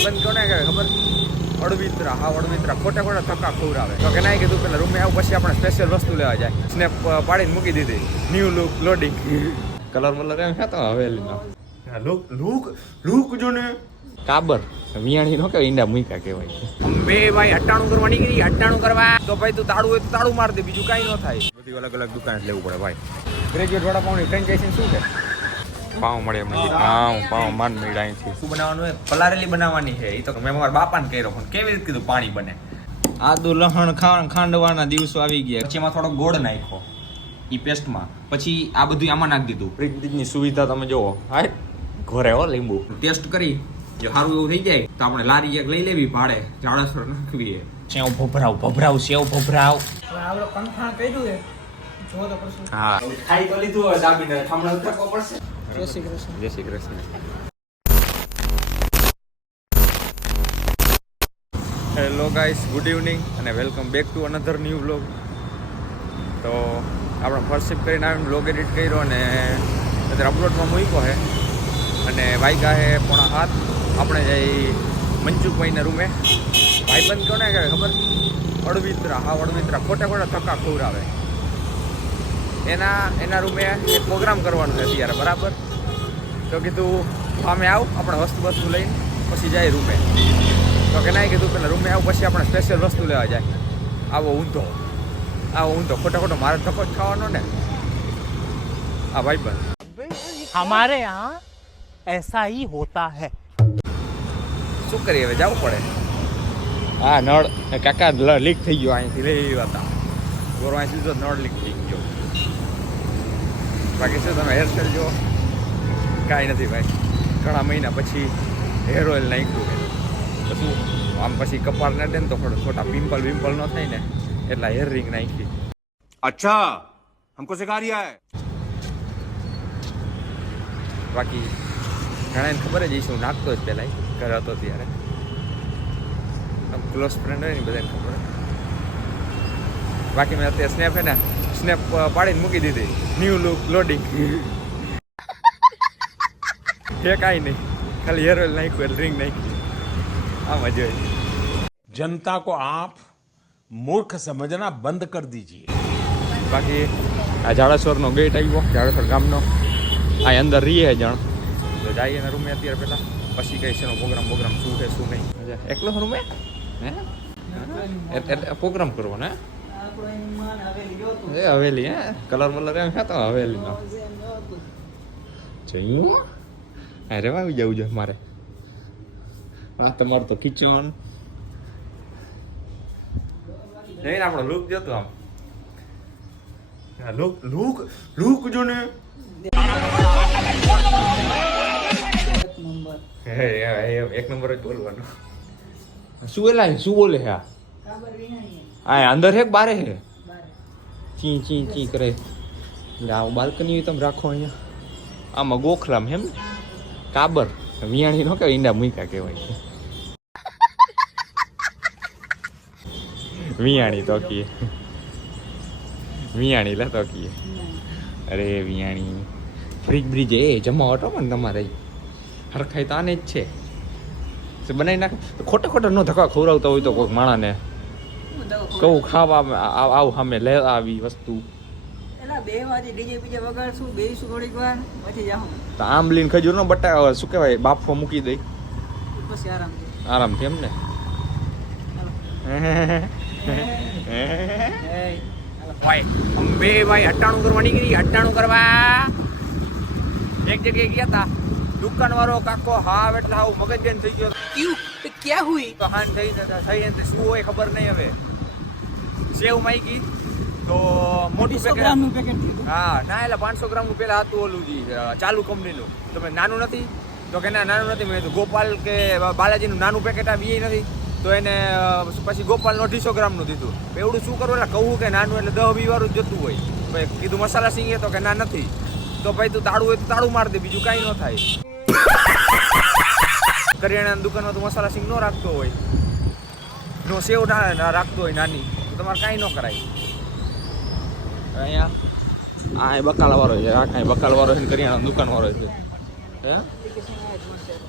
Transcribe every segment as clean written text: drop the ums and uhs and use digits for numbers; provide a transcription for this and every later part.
ભાઈબંધ કોને કહે ખબર? અડવિતરા. હા, અડવિતરા. ખોટા ખોટા ધક્કા ખવડાવે. તો કે ના કીધું પેલા રૂમે આવું, પછી આપણે સ્પેશિયલ વસ્તુ લેવા જાય. સ્નેપ પાડીને મૂકી દીધી. New look loading. કલર મલર એમ હતો હવેલીનો. લુક જો ને કાબર વિયાણી નો કે ઈંડા મૂક્યા કહેવાય. બે ભાઈ 98 કરવા નીકળી. 98 કરવા તો ભાઈ તું તાળું હોય તો તાળું માર દે, બીજું કાંઈ ન થાય. બધી અલગ અલગ દુકાન લેવું પડે ભાઈ. ગ્રેજ્યુએટ વડાપાઉંની ફ્રેન્ચાઇઝી શું છે? પાઉં મળે એમ નથી. પાઉં માન મેળા અહીંથી. શું બનાવવાનું હોય? પલારેલી બનાવવાની છે. એ તો મેં મારા બાપાને કર્યો, પણ કેવી રીતે કીધું પાણી બને. આદુ લહણ ખાંડવાના દિવસો આવી ગયા. પછી એમાં થોડો ગોળ નાખ્યો એ પેસ્ટમાં. પછી આ બધું આમાં નાખી દીધું. ફ્રીજની સુવિધા તમે જોવો. હા, ઘરે હો લીંબુ ટેસ્ટ કરી. જો સારું એવું થઈ જાય તો આપણે લારી એક લઈ લેવી ભાડે, જાડસર નાખવી. સેવ ભભરાવ સેવ ભભરાવ. આપણે કંઠાણ કર્યું છે, જો તો પડશે. હા, ખાઈ તો લીધું હવે દાબીને થામણા ઉઠાવવો પડશે. જય શ્રી કૃષ્ણ. જય Shri Krishna. Hello guys, good evening અને welcome back to another new vlog. તો આપણે ફર્સ્ટ શિફ્ટ કરીને આવીને વ્લોગ એડિટ કર્યો અને અત્યારે અપલોડમાં મૂક્યો છે. અને વાગ્યા છે 6:30. આપણે જઈ મંચુકભાઈના રૂમે. ભાઈબંધ કોને કહે ખબર? અડવિતરા. હા, અડવિતરા. ખોટા ખોટા ધક્કા ખવડાવે. એના રૂમે એક પ્રોગ્રામ કરવાનો છે અત્યારે, બરાબર. તો કીધું સામે આવ, આપણે વસ્તુ લઈને પછી જાય રૂમે. તો કે ના કીધું પેલા રૂમે આવું, પછી આપણે સ્પેશિયલ વસ્તુ લેવા જાય. આવો ઊંધો ખોટો મારે ધક્કો જ ખાવાનો ને. હા ભાઈબંધ. हमारे यहाँ ऐसा ही होता है. શું કરીએ હવે, જવું પડે. હા, નળ કાકા લીક થઈ ગયો અહીંથી લઈ હતા. ગોરો અહીંથી તો નળ લીક થઈ ગયો. બાકી શું તમે હેરસ્ટાઈલ જો કાંઈ નથી ભાઈ. ઘણા મહિના પછી હેર ઓઇલ નાખ્યું તો શું આમ પછી કપાળ ના દે ને તો ખોટા પિમ્પલ વિમ્પલ ન થાય ને, એટલા હેર રિંગ નાખી. અચ્છા, હમકો સિખા રહ્યા હૈ. બાકી ઘણાને ખબર જ હું નાખતો જ પહેલાં ઘરે હતો ત્યારે. ક્લોઝ ફ્રેન્ડ હોય ને બધાને ખબર. બાકી મેં અત્યારે સ્નેપ પાડીને મૂકી દીધી. New look loading. એ કાંઈ નહીં, ખાલી હેર ઓઇલ નાખ્યું, રિંગ નાખી. આમાં જોઈએ. जनता को आप मूर्ख समझना बंद कर दीजिए. બાકી આ જાડેશ્વરનો ગેટ આવ્યો, જાડેશ્વર ગામનો. આ અંદર રહીએ જણ તો જઈએ એના રૂમે અત્યારે પહેલાં, પછી કઈ છે પ્રોગ્રામ શું છે શું નહીં. એકલો રૂમે હે એટલે પ્રોગ્રામ કરવો ને. એ હવેલી હે, કલર મલર એમ હતો હવેલીનો. જોયું અરે આવી જવું જોઈએ મારે. તમારું તો કિચન જઈને આપણો લુક જોતો આમ. લુક જો ને. એક નંબર જ બોલવાનો. શું એલા શું બોલે છે આ? અંદર હે બારે હે? ચી કરે. આવું બાલ્કની તમે રાખો અહીંયા. આમાં ગોખલામ એમ કાબર વિયાણી નો કે ઈંડા મૂક્યા કહેવાય. વિયાણી તો કીએ, વિયાણી લે તો કીએ. અરે વિયાણી ફ્રીજ બ્રીજ એ જમાવટો પણ તમારે હરખાઈ તો આને જ છે. બનાવી નાખે ખોટા નો ધક્કા ખવડાવતા હોય તો કોઈક માણાને કહું ખાવા આવું સામે લે આવી વસ્તુ. તો આંબલીને ખજૂર નો બટા શું કહેવાય બાફવા મૂકી દઈ આરામથી એમ ને. બે ભાઈ 98 કરવા નીકળી. 98 કરવા એક જગ્યાએ ગયા હતા. દુકાન વાળો કાકો હાવ એટલે હાવ મગજન થઈ ગયો. क्या हुई? તો હાન થઈ શું હોય ખબર નહીં. હવે સેવ માઈકી તો મોટું પેકેટ. હા ના, એટલે 500 ગ્રામનું પેલા હતું ઓલું ચાલુ કંપનીનું. તમે નાનું નથી તો કે ના નાનું નથી. મેં ગોપાલ કે બાલાજીનું નાનું પેકેટ આવી એ નથી તો એને પછી ગોપાલનું 250 ગ્રામનું દીધું. એવડું શું કરવું? એટલે કહું કે નાનું એટલે 10-20 વાળું જ જતું હોય. ભાઈ કીધું મસાલા સિંગે તો કે ના નથી. તો ભાઈ તું તાળું હોય તો તાળું માર દે, બીજું કાંઈ ન થાય. કરિયાણાની દુકાનમાં તો મસાલા સિંગ ન રાખતો હોય, નો સેવ ના રાખતો હોય નાની, તો તમારે કાંઈ ન કરાય. અહીંયા આ બકાલા વાળો છે, આ કાંઈ બકાલ વાળો છે, કરિયાણાની દુકાન વાળો છે. હે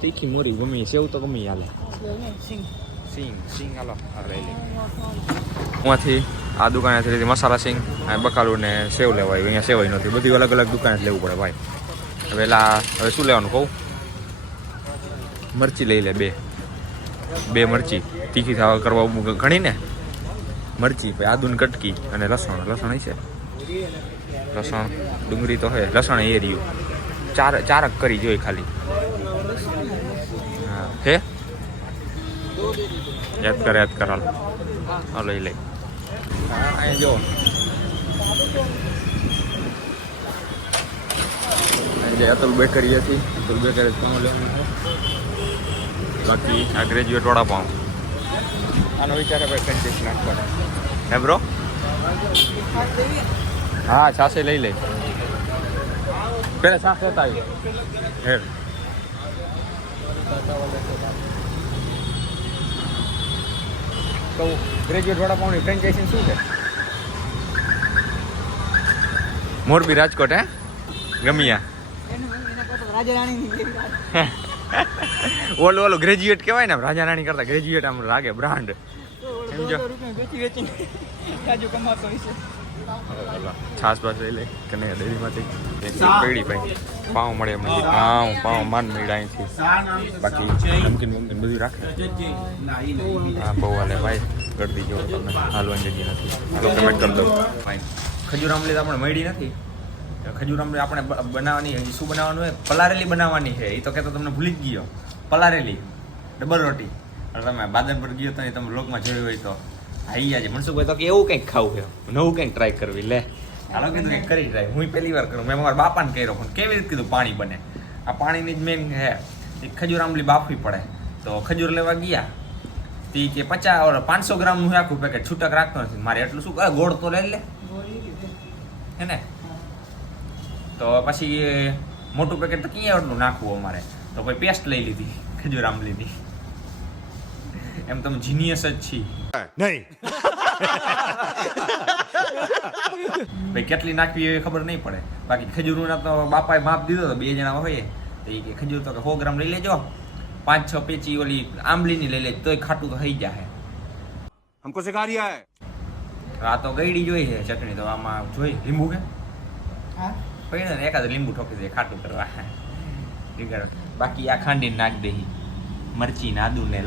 તીખી મોરી ગમી, સેવ તો ગમી હાલે. સિંગ હાલો આ લઈ લે. ઉમાંથી આ દુકાનેથી મસાલા સિંગ આ બકાલું ને સેવ લેવાય. અહીંયા સેવાય નથી, બધી અલગ અલગ દુકાને લેવું પડે ભાઈ. હવે શું લેવાનું કહું? મરચી લઈ લે, બે મરચી તીખી થવા કરવા ઘણી ને મરચી, પછી આદુની કટકી અને લસણ છે. લસણ ડુંગળી તો હે, લસણ એ રહ્યું. ચારક કરી જોઈ ખાલી. હા હે યાદ કર હાલો લઈ લઈ. અહીં જો અતુલ બેકરી હતી, અતુલ બેકરી પાઉં લેવાનું છે. બાકી આ ગ્રેજ્યુએટ વાળા પાઉં આનો વિચાર ભાઈ કંચેસ નાખવાનો હે બ્રો. હા છાસે લઈ લે, પેલા છાસ લેતા આવ્યો હે. તો ગ્રેજ્યુએટ વાળા પાઉંની ફ્રેન્ચાઇઝી શું છે? મોરબી રાજકોટ હે ગમિયા ઓલો ગ્રેજ્યુએટ કહેવાય ને, રાજા રાણી કરતા ગ્રેજ્યુએટ આમ લાગે બ્રાન્ડ. સમજો છાસ બાસ લઈ લે કને ડેરીમાંથી પડી ભાઈ. પાઉં મળે એમને પાઉં માન મળ્યા અહીંથી. બાકી નમકીન બધું રાખે. હા બહુ હાલે ભાઈ, ગળદી જો તમને હાલવાની જગ્યા નથી. હાલો પેમેન્ટ કરી દઉં ભાઈ. ખજૂર આમલી આપણે મળી નથી. ખજૂર આમલી આપણે બનાવવાની, શું બનાવવાનું હોય? પલારેલી બનાવવાની છે. એ તો કહેતો તમને ભૂલી જ ગયો. પલારેલી ડબલ રોટી. તમે બાદન પર ગયો તો ને તમે લોકમાં જોયું હોય તો આવી જાય. મનસુખભાઈ તો કે એવું કંઈક ખાવું છે, નવું કંઈક ટ્રાય કરવી. લે હાલો કીધું કંઈક કરી ટ્રાય. હું પહેલી વાર કરું. મેં મારા બાપાને કર્યો પણ કેવી રીતે કીધું પાણી બને. આ પાણીની જ મેન હે. એ ખજૂર આમલી બાફવી પડે. તો ખજૂર લેવા ગયા તે કે 500 ગ્રામનું આખું પેકેટ છૂટક રાખતો નથી. મારે એટલું શું કરે, ગોળ તો લઈ લે હે ને. તો પછી મોટું પેકેટ તો ક્યાં એટલું નાખવું અમારે, તો પછી પેસ્ટ લઈ લીધી ખજૂર આમલીની. એમ તમે જીનિયસ જ છી નહીં ભાઈ. કેટલી નાખવી એ ખબર નહીં પડે. બાકી ખજૂરના તો બાપાએ માપ દીધો તો 2 જણા હોય તો એ ખજૂર તો 100 ગ્રામ લઈ લેજો. 5-6 પેચી ઓલી આંબલીની લઈ લે તોય ખાટું તો થઈ જાય. હમકો સિખા રહ્યા હે. આ તો ગઈડી જોઈ છે ચટણી, તો આમાં જોઈ લીંબુ કે પડે ને એકાદ લીંબુ ઠોકી દે ખાટું કરવા. બાકી આ ખાંડીને નાખ દે મરચી ને આદુ ને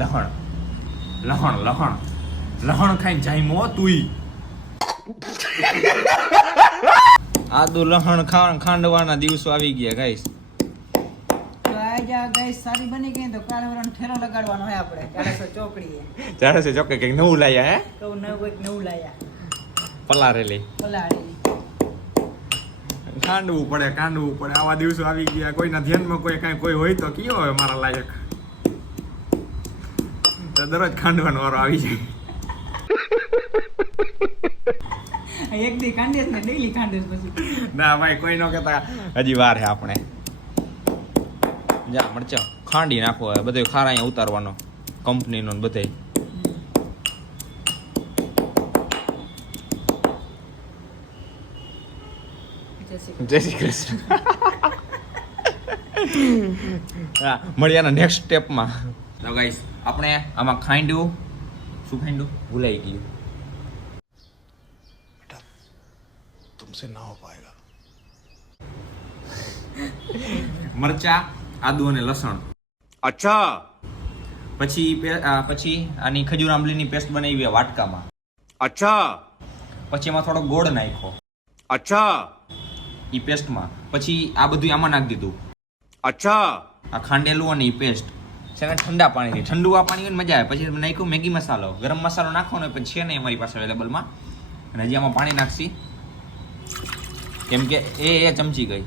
લહણ ખાઈને જાયમો તુંય. આદુ લહણ ખાંડવાના દિવસો આવી ગયા ગાઈસ. સારી બની ગઈ તો કાળવરણ ઠેરો લગાડવાનો હોય આપણે. 400 ચોકડીએ 400 ચોકે કંઈક નવું લાયા હે. કહું નવું લાયા પલારેલી કાંડવું પડે. આવા દિવસો આવી ગયા. કોઈના ધ્યાનમાં કોઈ હોય તો કયો હોય મારા લાયક. દરરોજ ખાંડવાનો વારો આવી જાય. એક દી કાંડેસ ને ડેઈલી કાંડેસ પછી. ના ભાઈ કોઈ ન કહેતા હજી વાર હે. આપણે જા મરચા ખાંડી નાખો. બધો ખાર અહીંયા ઉતારવાનો કંપનીનો ને બધે. જય શ્રી કૃષ્ણ. હા મળ્યાના નેક્સ્ટ સ્ટેપમાં. તો ગાઈસ આપણે આમાં ખાંડ્યું. શું ખાંડ્યું ભૂલાઈ ગયું. तुमसे ना हो पाएगा. મરચા આદુ અને લસણ. અચ્છા. પછી આની ખજૂર આંબલીની પેસ્ટ બનાવી વાટકામાં. અચ્છા. પછી એમાં થોડો ગોળ નાખ્યો. અચ્છા. ઈ પેસ્ટમાં પછી આ બધું આમાં નાખી દીધું. અચ્છા. આ ખાંડેલું અને ઈ પેસ્ટ છે ને ઠંડા પાણીથી. ઠંડુ આ પાણી હોય ને મજા આવે. પછી નાખ્યું મેગી મસાલો, ગરમ મસાલો નાખો ને પછી છે ને અમારી પાસે અવેલેબલમાં. અને હજી આમાં પાણી નાખશી કેમ કે એ ચમચી ગઈ.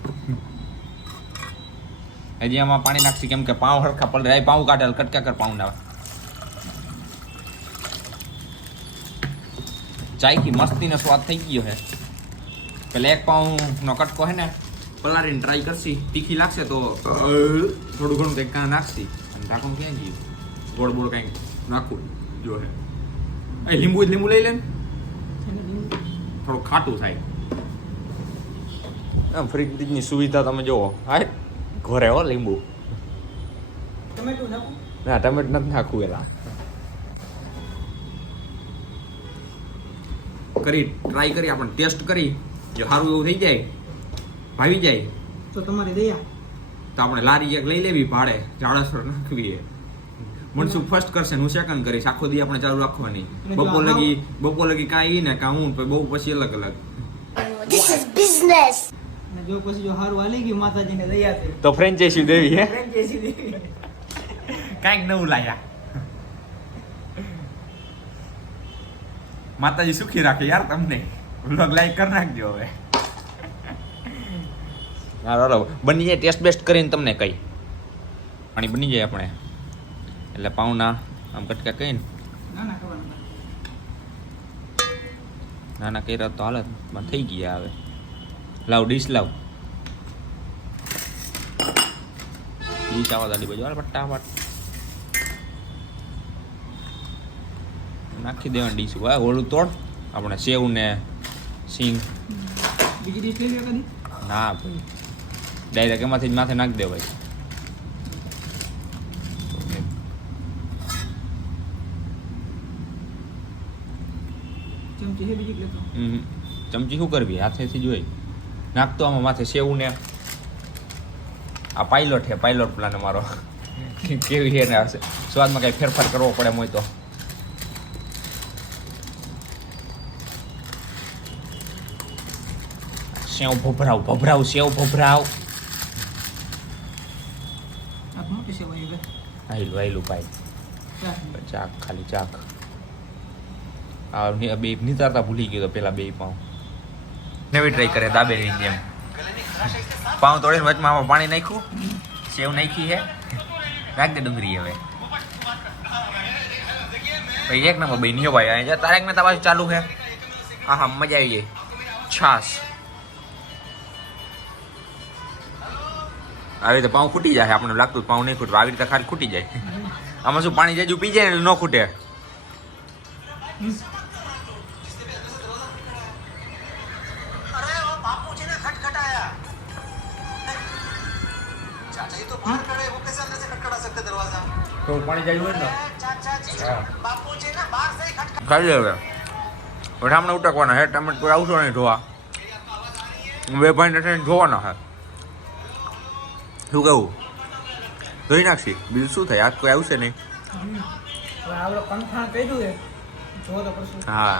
હજી આમાં પાણી નાખશી કેમ કે પાઉં હરખા પલળે. પાઉં કાઢેલ કટકા કર પાઉં ના ચાયથી મસ્તીનો સ્વાદ થઈ ગયો છે. પેલા એક પાઉંનો કટકો હે ને પલાળીને ટ્રાય કરશી. તીખી લાગશે તો થોડું ઘણું કંઈક કાં નાખશી. અને ઢાંકણું ક્યાં ગયું? ગોળ બોળ કંઈક નાખવું જો હે. લીંબુ લઈ લે ને થોડું ખાટું થાય. ફ્રીજની સુવિધા તમે જુઓ. હા ઘરે હો લીંબુ ટમેટું નાખું. ના ટમેટું નથી નાખવું એલા કરી ટ્રાય કરી આપણે ટેસ્ટ કરી જો સારું એવું થઈ જાય ભાવી જાય તો તમારી દયા. તો આપણે લારી એક લઈ લેવી ભાડે જાડસર નાખવી મનસુખ ફર્સ્ટ કરશે ને હું સેકન્ડ કરીશ આખો દી આપણે ચાલુ રાખવાની બપોર લગી કાંઈ ને કાં હું બહુ પછી અલગ અલગ અને જો પછી જો સારું હાલી ગયું માતાજીને દયાથી તો ફ્રેન્ચાઇઝી દેવી હે ફ્રેન્ચાઇઝી દેવી. કાંઈક નવું લાયા માતાજી સુખી રાખે યાર તમને વ્લોગ લાઈક કરી નાખજો હવે બરાબર બની જાય ટેસ્ટ બેસ્ટ કરીને તમને કઈ પાણી બની જાય આપણે એટલે પાઉના આમ કટકા કહીને ના ના ખબર નાના કર્યા તો હાલત થઈ ગયા હવે લાવ ડીશ લાવ ડીશ આવા દાડી બાજુ ફટાફટ નાખી દેવાનું ડીશ વાહ ઓલું તોડ આપણે સેવ ને સિંગ બીજી ડીશ લેવી કદી ના ભાઈ ડાયરેક્ટ એમાંથી જ માથે નાખી દે ભાઈ ચમચી છે બીજી લેતો. ચમચી શું કરવી હાથેથી જોઈ નાખતો આમાં માથે સેવ ને આ પાયલોટ છે પાયલોટ પ્લાન અમારો કેવી છે ને સ્વાદમાં કઈ ફેરફાર કરવો પડે હોય તો સેવ ભભરાવ સેવ ભભરાવ આ મોટી સેવ આવી ગઈ. આયલું ભાઈ ચાખ. ચાક ખાલી ચાક આ બે નિતારતા ભૂલી ગયો તો પેલા બે પાઉં નવી ટ્રાય કરે દાબેલી જેમ પાઉં તોડીને વચમાં આમાં પાણી નાખ્યું સેવ નાખી છે રાખ દે ડુંગળી હવે ભાઈ એક નંબર ભાઈ નિયો ભાઈ અહીંયા તારેક ને તમારી ચાલુ છે હા મજા આવી જાય છાસ આવી રીતે પાઉં ખૂટી જાય આપણને લાગતું પાઉં નહીં ખૂટવું આવી રીતે ખાલી ખૂટી જાય આમાં શું પાણી જેજુ પી જાય ને ન ખૂટે તો પાણી જાય હોય ને ખાલી હવે હમણાં ઉટકવાના હે ટમેટ કોઈ આવશો નહીં ધોવા બે ભાઈ નથી ધોવાના હે શું કહું ધોઈ નાખશી બીજું શું થાય આજ કોઈ આવશે નહીં હવે આપણે કંઠાણ કર્યું છે જો તો કરશું. હા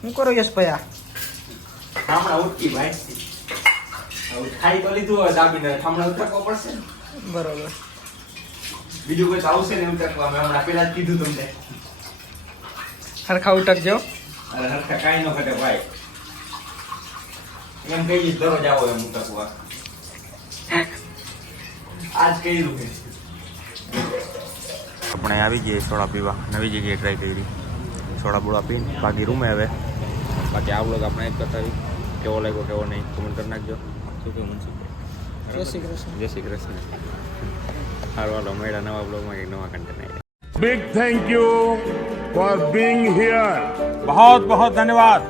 શું કરો યશભાઈ? હમણાં ઉઠી ભાઈ ખાઈ તો લીધું હોય દાબીને હમણાં ઉઠકવો પડશે બરોબર. બીજું કોઈ આવશે ને ઉઠકવા મેં હમણાં પેલા જ કીધું તમને હરખા ઉટકજો. અરે હરખા કાંઈ ન ઘટે ભાઈ એમ કહીશ દરરોજ આવો એમ ઉઠકવા આજ કર્યું છે આપણે આવી જઈએ સોડા પીવા નવી જગ્યાએ ટ્રાય કરી સોડા બોડા પીને બાકી રૂમે હવે બાકી આ બ્લોગ આપણે જ બતાવી કેવો લાગ્યો કેવો નહીં કોમેન્ટ કરી નાખજો શું કહ્યું મનસુખ જય શ્રી કૃષ્ણ. જય શ્રી કૃષ્ણ સારું હાલો મળ્યા નવા બ્લોગમાં કંઈક નવા content Big thank you for being here. बहुत बहुत धन्यवाद.